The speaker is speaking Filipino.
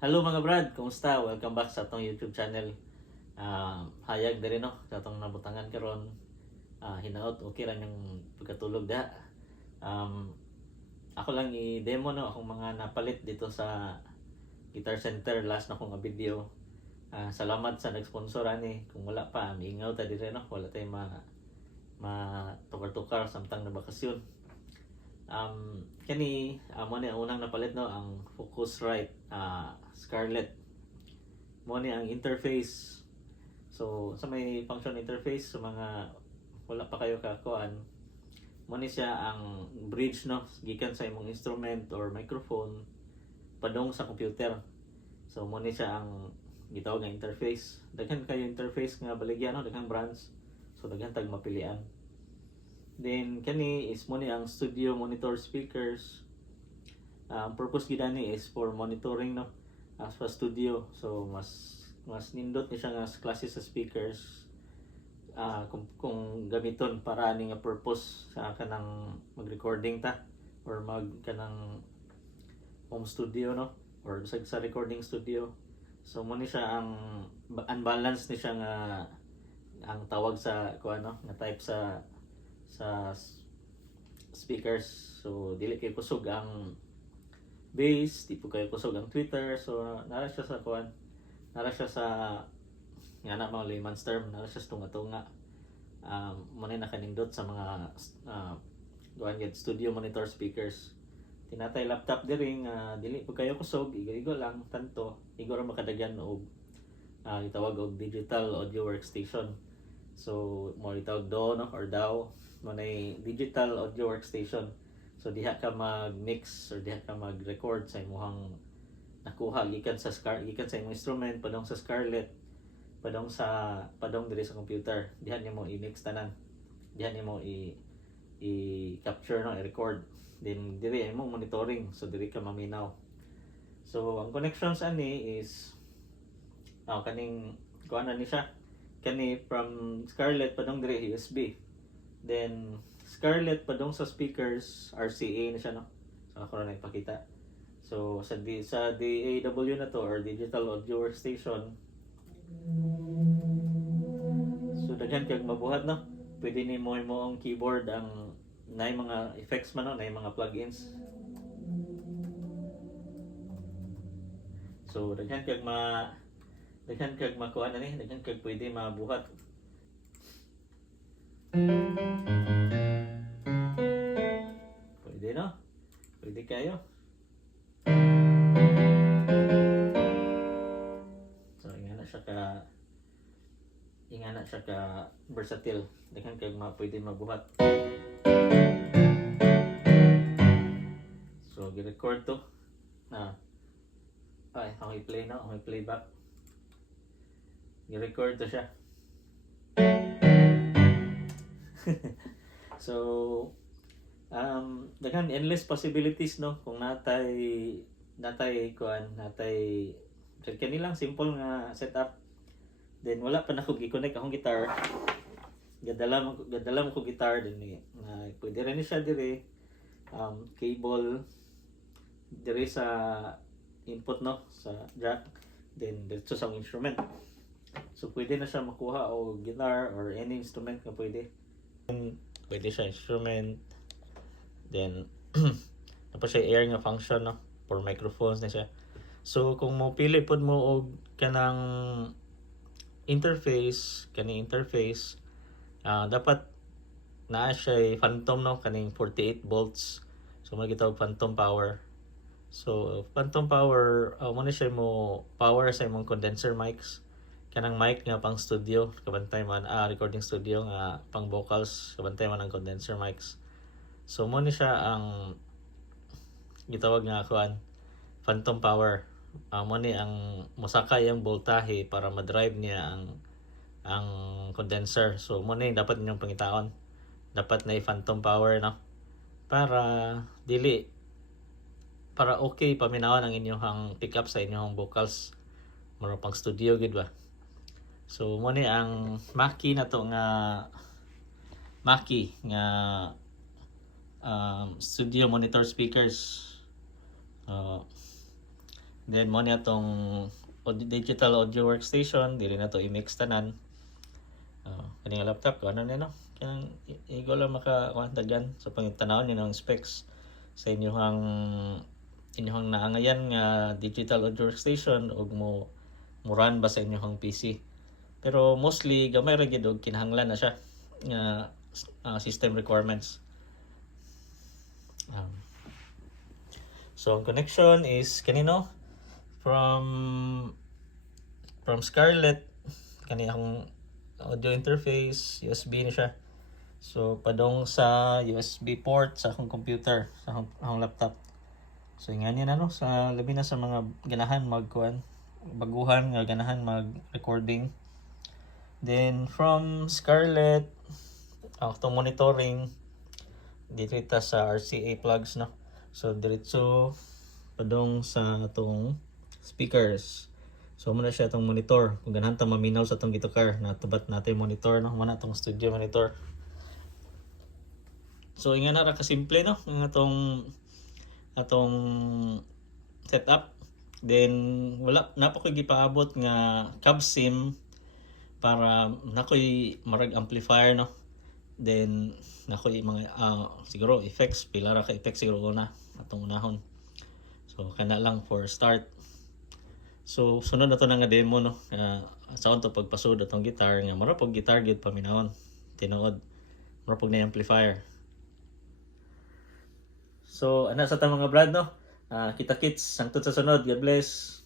Hello mga brad, kumusta? Welcome back sa atong YouTube channel. Hayag diri no, sa atong nabutangan karon. Hinaot okay ra yung pagkatulog da. Um, ako lang i-demo no akong mga napalit dito sa Guitar Center last na kong video. Salamat sa nag-sponsor ani. Kung wala pa, miingaw ta diri no, wala tay tukar-tukar samtang na bakasyon. Kani mo ni ang unang napalit no ang Focusrite Scarlett. Mo ni ang interface. So sa may function interface sa mga wala pa kayo kakuan, mo ni siya ang bridge no gikan sa imong instrument or microphone padong sa computer. So mo ni siya ang gitawag nga interface. Daghan kayo interface nga baligya no, daghang brands. So daghan tag mapilian. Then kani is mo ni ang studio monitor speakers. Ang purpose gid ani is for monitoring no as pa studio. So mas nindot ni siya nga klase sa speakers kung gamiton para ani nga purpose sa kanang mag-recording ta or mag kanang home studio no or sa recording studio. So mo ni siya ang unbalance ni siya nga ang tawag sa kuan no nga type sa speakers. So dili kay kusog ang bass, di po kayo kusog ang Twitter. So nara siya sa kuan, nara siya sa nga na mga layman's term, nara siya sa tunga-tunga. Muna nakanindot sa mga kuan gid studio monitor speakers. Tinatay laptop diri nga dili po kayo kusog, igo lang tanto, igo ra makadagan og itawag og digital audio workstation. So mo itawag do no or DAW mo na digital audio workstation. So diha ka mag-mix or diha ka mag-record sa imong nakuha gikan sa imong instrument padong sa Scarlett, padong diri sa computer. Diha nimo i-mix tanan. Diha nimo i-capture no, i-record. Then diri imong monitoring. So diri ka maminaw. So ang connections ani is kaning kuan ni siya. Kani from Scarlett padong diri USB. Then Scarlett padong sa speakers RCA na siya no. So ako na ipakita. So sa DAW na to or digital audio workstation. So daghan kag mabuhat no. Pwede nimo ang keyboard ang nay mga effects man no, nay mga plugins. So daghan kag makuha na ni, daghan kag pwede mabuhat. Pwede no? Pwede kayo. So ingana siya ka versatile. Daghan kag pwede mabuhat. So gi-record to na ako i-play no, ako i-playback. I-record to siya. So daghan endless possibilities no kung natay kanilang simple nga setup. Then wala pa nako gi-connect akong guitar. Gadala mo ko guitar din pwede rin siya dire cable dire sa input no sa jack, then diretso sa instrument. So pwede na siya makuha o guitar or any instrument na pwede siya instrument. Then tapos siya air nga function no for microphones na siya. So kung mo pili pod mo og kanang interface dapat naa siya phantom no kaning 48 volts. So mo gitawag phantom power. So phantom power mo na siya mo power sa imong condenser mics. Kanang mic nga pang studio kabantay man recording studio nga pang vocals kabantay man ang condenser mics. So mo ni siya ang gitawag nga kuan phantom power. Mo ni ang mosakay ang voltahe para ma-drive niya ang condenser. So mo ni dapat ninyong pangitaon. Dapat na phantom power no para okay paminawan ang inyong pick up sa inyong vocals maro pang studio gid ba. So mo ni ang Mackie na to nga studio monitor speakers. Then mo niya tong digital audio workstation, dili na to i-mix tanan. Kaning laptop ko ano no? Kaya igo lang makakuantagan sa pangitanaw niyo ng specs sa inyong naangayan nga digital audio workstation ug mo run ba sa inyong PC. Pero mostly gamay ra gyud og kinahanglan na siya nga system requirements. So ang connection is kanino from Scarlett, kaniyang audio interface USB ni siya. So padong sa USB port sa akong computer, sa akong laptop. So nga niya no, sa labi na sa mga ganahan baguhan nga ganahan mag-recording. Then from Scarlett, auto monitoring dito sa RCA plugs no. So diretso padong sa atong speakers. So muna siya itong monitor. Kung ganahan ta maminaw sa itong gitukar, natubat natin monitor no, muna itong studio monitor. So inga na ra ka simple no, ang atong setup. Then wala na pa koy gipaabot nga cab sim para nakoy marag amplifier no. Then nakoy mga siguro effects, pila ra ka effects siguro una atong unahon. So kana lang for start. So sunod na to nga demo no. Sound to pagpasud atong guitar nga mura pag guitar gyud paminawon. Tinuod mura pag na amplifier. So ana sa ta mga brad no. Kita kits hangtod sa sunod. God bless.